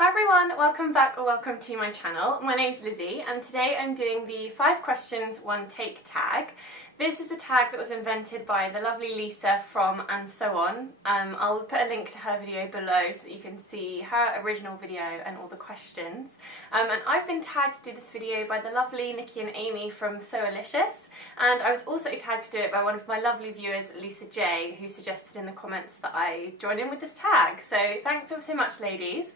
Hi everyone, welcome back or welcome to my channel. My name's Lizzie and today I'm doing the 5 questions 1 take tag. This is the tag that was invented by the lovely Lisa from And So On. I'll put a link to her video below so that you can see her original video and all the questions. And I've been tagged to do this video by the lovely Nikki and Amy from Soalicious, and I was also tagged to do it by one of my lovely viewers, Lisa J, who suggested in the comments that I join in with this tag. So thanks ever so much, ladies.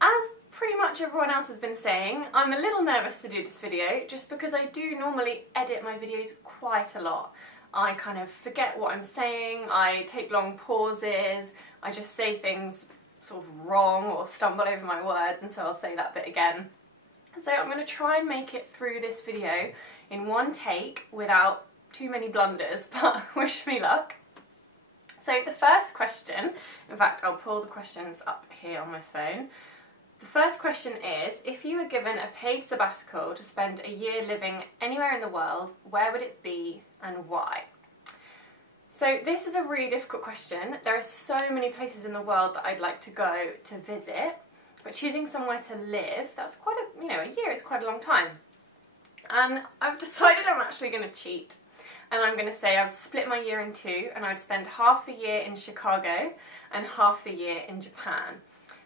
As pretty much everyone else has been saying, I'm a little nervous to do this video just because I do normally edit my videos quite a lot. I kind of forget what I'm saying, I take long pauses, I just say things sort of wrong or stumble over my words, and so I'll say that bit again. So I'm going to try and make it through this video in one take without too many blunders, but wish me luck. So the first question, in fact I'll pull the questions up here on my phone. The first question is, if you were given a paid sabbatical to spend a year living anywhere in the world, where would it be and why? So this is a really difficult question. There are so many places in the world that I'd like to go to visit, but choosing somewhere to live, that's quite a, a year is quite a long time. And I've decided I'm actually going to cheat. And I'm going to say I'd split my year in two, and I'd spend half the year in Chicago and half the year in Japan.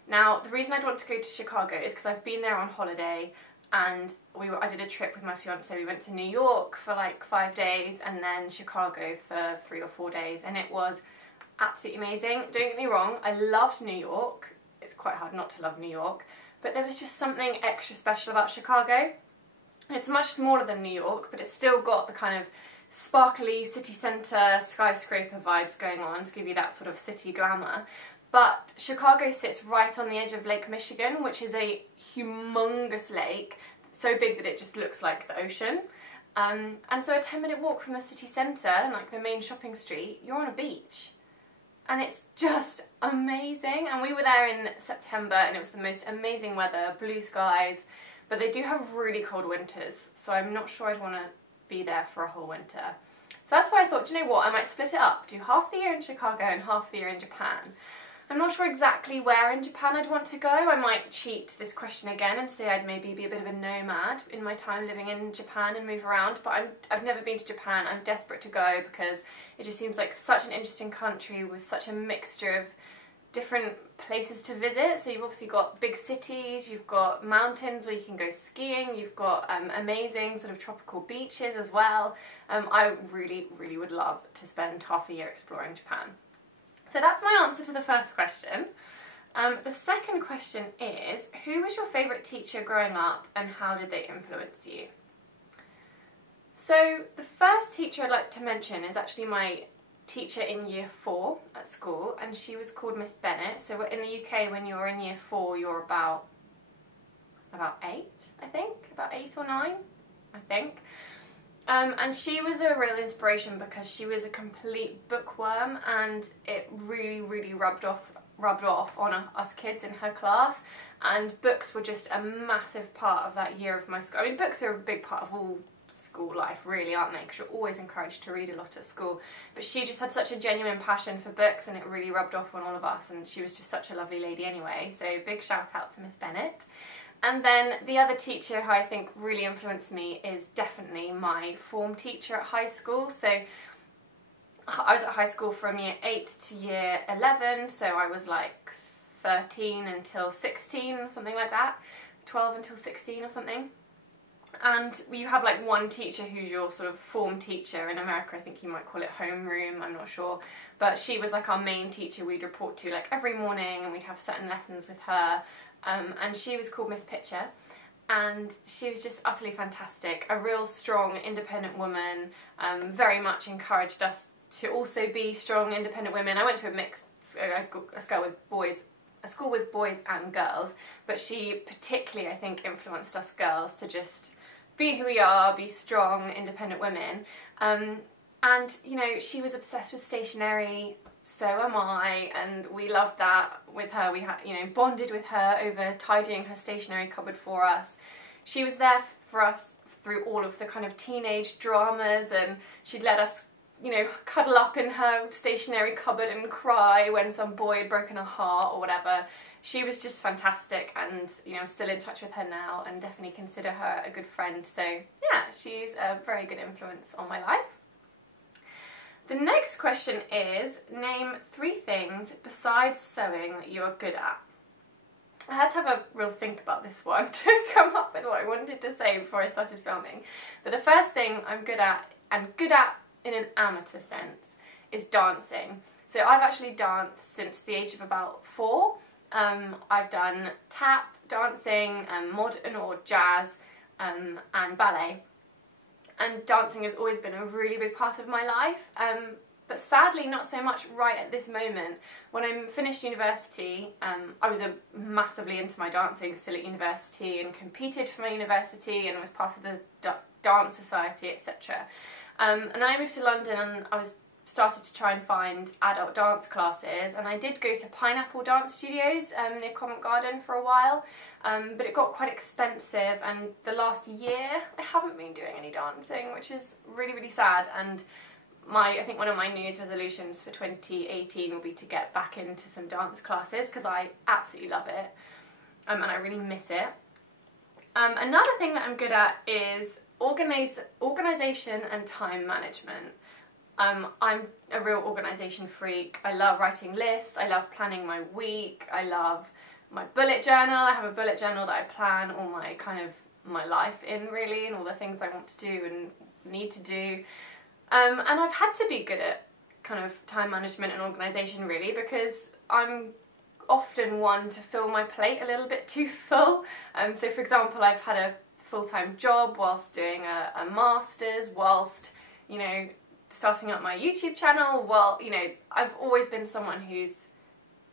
Now, the reason I'd want to go to Chicago is because I've been there on holiday, and I did a trip with my fiance. We went to New York for like 5 days and then Chicago for 3 or 4 days, and it was absolutely amazing. Don't get me wrong, I loved New York. It's quite hard not to love New York, but there was just something extra special about Chicago. It's much smaller than New York, but it's still got the kind of sparkly city centre skyscraper vibes going on to give you that sort of city glamour. But Chicago sits right on the edge of Lake Michigan, which is a humongous lake, so big that it just looks like the ocean. And so a 10-minute walk from the city centre, like the main shopping street, you're on a beach. And it's just amazing. And we were there in September and it was the most amazing weather, blue skies, but they do have really cold winters, so I'm not sure I'd want to be there for a whole winter. So that's why I thought, do you know what, I might split it up, do half the year in Chicago and half the year in Japan. I'm not sure exactly where in Japan I'd want to go. I might cheat this question again and say I'd maybe be a bit of a nomad in my time living in Japan and move around, but I've never been to Japan. I'm desperate to go because it just seems like such an interesting country with such a mixture of different places to visit. So you've obviously got big cities, you've got mountains where you can go skiing, you've got amazing sort of tropical beaches as well. I really, really would love to spend half a year exploring Japan. So that's my answer to the first question. The second question is, who was your favourite teacher growing up and how did they influence you? So the first teacher I'd like to mention is actually my teacher in year 4 at school, and she was called Miss Bennett. So in the UK, when you're in year 4, you're about 8, I think, about 8 or 9, I think. And she was a real inspiration because she was a complete bookworm, and it really, really rubbed off on us kids in her class, and books were just a massive part of that year of my school. I mean, books are a big part of all school life, really, aren't they? Because you're always encouraged to read a lot at school. But she just had such a genuine passion for books, and it really rubbed off on all of us, and she was just such a lovely lady anyway. So big shout out to Miss Bennett. And then the other teacher who I think really influenced me is definitely my form teacher at high school. So I was at high school from year 8 to year 11, so I was like 13 until 16 or something like that, 12 until 16 or something. And you have like one teacher who's your sort of form teacher. In America I think you might call it homeroom, I'm not sure, but she was like our main teacher we'd report to like every morning, and we'd have certain lessons with her. And she was called Miss Pitcher, and she was just utterly fantastic, a real strong independent woman, very much encouraged us to also be strong independent women. I went to a school with boys and girls, but she particularly I think influenced us girls to just be who we are, be strong independent women. And you know, she was obsessed with stationery, so am I, and we loved that with her. We had, bonded with her over tidying her stationery cupboard for us. She was there for us through all of the kind of teenage dramas, and she'd let us you know, cuddle up in her stationery cupboard and cry when some boy had broken her heart or whatever. She was just fantastic, and you know, I'm still in touch with her now and definitely consider her a good friend. So yeah, she's a very good influence on my life. The next question is, name 3 things besides sewing that you are good at. I had to have a real think about this one to come up with what I wanted to say before I started filming. But the first thing I'm good at, and good at in an amateur sense, is dancing. So I've actually danced since the age of about 4. I've done tap dancing, modern or jazz, and ballet. And dancing has always been a really big part of my life, but sadly not so much right at this moment. When I finished university, I was massively into my dancing still at university and competed for my university and was part of the dance society, etc. And then I moved to London and I started to try and find adult dance classes, and I did go to Pineapple Dance Studios near Covent Garden for a while, but it got quite expensive, and the last year I haven't been doing any dancing, which is really, really sad. And I think one of my New Year's resolutions for 2018 will be to get back into some dance classes, because I absolutely love it, and I really miss it. Another thing that I'm good at is organisation and time management. I'm a real organisation freak. I love writing lists, I love planning my week, I love my bullet journal. I have a bullet journal that I plan all my my life in, really, and all the things I want to do and need to do. And I've had to be good at kind of time management and organisation, really, because I'm often one to fill my plate a little bit too full. So for example, I've had a full-time job whilst doing a master's, whilst, you know, starting up my YouTube channel. Well, you know, I've always been someone who's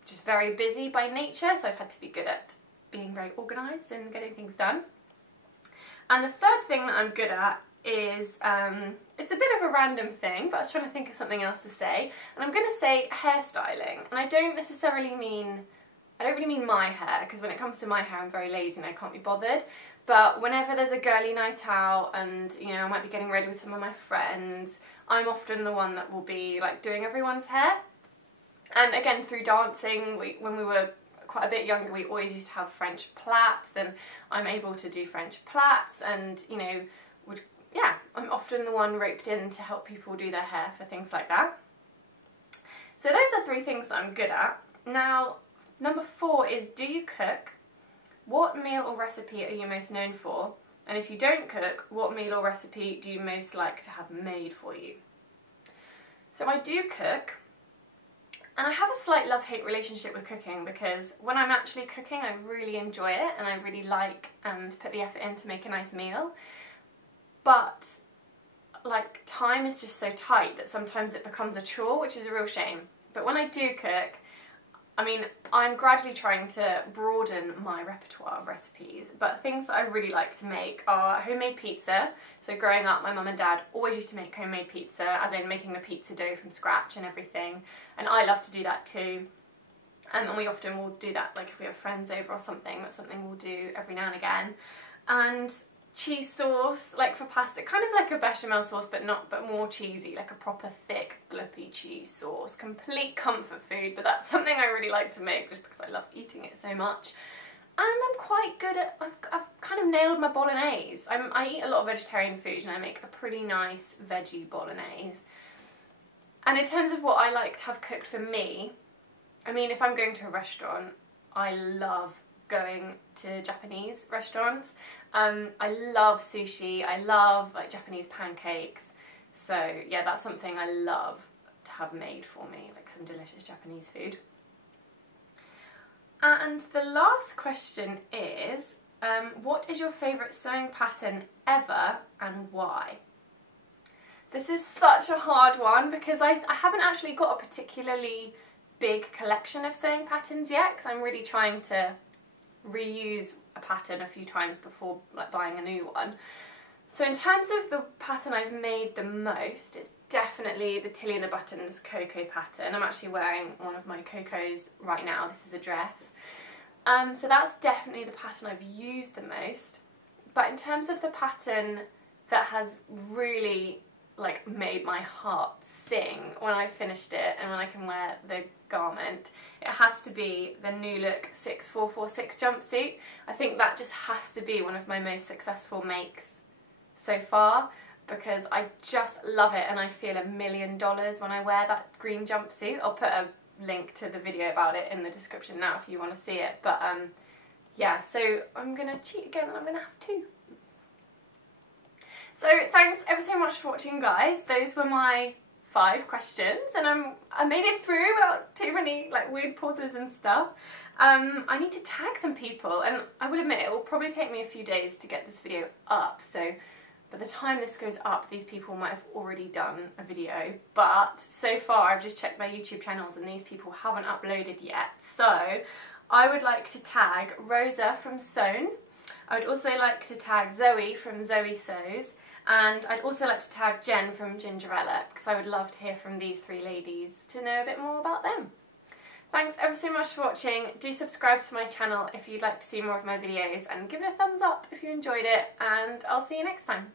just very busy by nature, so I've had to be good at being very organised and getting things done. And the third thing that I'm good at is, it's a bit of a random thing, but I was trying to think of something else to say, and I'm going to say hairstyling. And I don't really mean my hair, because when it comes to my hair I'm very lazy and I can't be bothered. But whenever there's a girly night out and, you know, I might be getting ready with some of my friends, I'm often the one that will be like doing everyone's hair. And again, through dancing, when we were quite a bit younger, we always used to have French plaits, and I'm able to do French plaits, and, you know, I'm often the one roped in to help people do their hair for things like that. So those are 3 things that I'm good at. Now, number 4 is, do you cook? What meal or recipe are you most known for? And if you don't cook, what meal or recipe do you most like to have made for you? So I do cook, and I have a slight love-hate relationship with cooking, because when I'm actually cooking I really enjoy it and I really like to put the effort in to make a nice meal. But like, time is just so tight that sometimes it becomes a chore, which is a real shame. But when I do cook, I mean, I'm gradually trying to broaden my repertoire of recipes, but things that I really like to make are homemade pizza. So growing up, my mum and dad always used to make homemade pizza, as in making the pizza dough from scratch and everything, and I love to do that too. And we often will do that, like if we have friends over or something, that's something we'll do every now and again. And cheese sauce, like for pasta, kind of like a bechamel sauce, but more cheesy, like a proper thick gloopy cheese sauce. Complete comfort food, but that's something I really like to make just because I love eating it so much. And I'm quite good at, I've kind of nailed my bolognese. I eat a lot of vegetarian food, and I make a pretty nice veggie bolognese. And in terms of what I like to have cooked for me, I mean, if I'm going to a restaurant, I love going to Japanese restaurants. I love sushi, I love like Japanese pancakes, so yeah, that's something I love to have made for me, like some delicious Japanese food. And the last question is, what is your favourite sewing pattern ever and why? This is such a hard one, because I haven't actually got a particularly big collection of sewing patterns yet, because I'm really trying to reuse a pattern a few times before like buying a new one. So in terms of the pattern I've made the most, it's definitely the Tilly and the Buttons Coco pattern. I'm actually wearing one of my Cocos right now. This is a dress. So that's definitely the pattern I've used the most. But in terms of the pattern that has really like made my heart sing when I finished it and when I can wear the garment. It has to be the New Look 6446 jumpsuit. I think that just has to be one of my most successful makes so far, because I just love it and I feel $1 million when I wear that green jumpsuit. I'll put a link to the video about it in the description now if you want to see it. But yeah, so I'm gonna cheat again and I'm gonna have 2. So thanks ever so much for watching, guys. Those were my 5 questions, and I made it through without too many like weird pauses and stuff. I need to tag some people, and I will admit it will probably take me a few days to get this video up, so by the time this goes up these people might have already done a video, but so far I've just checked my YouTube channels and these people haven't uploaded yet. So I would like to tag Rosa from Sewn. I would also like to tag Zoe from Zoe Sews, and I'd also like to tag Jen from Gingerella, because I would love to hear from these 3 ladies to know a bit more about them. Thanks ever so much for watching. Do subscribe to my channel if you'd like to see more of my videos, and give it a thumbs up if you enjoyed it, and I'll see you next time.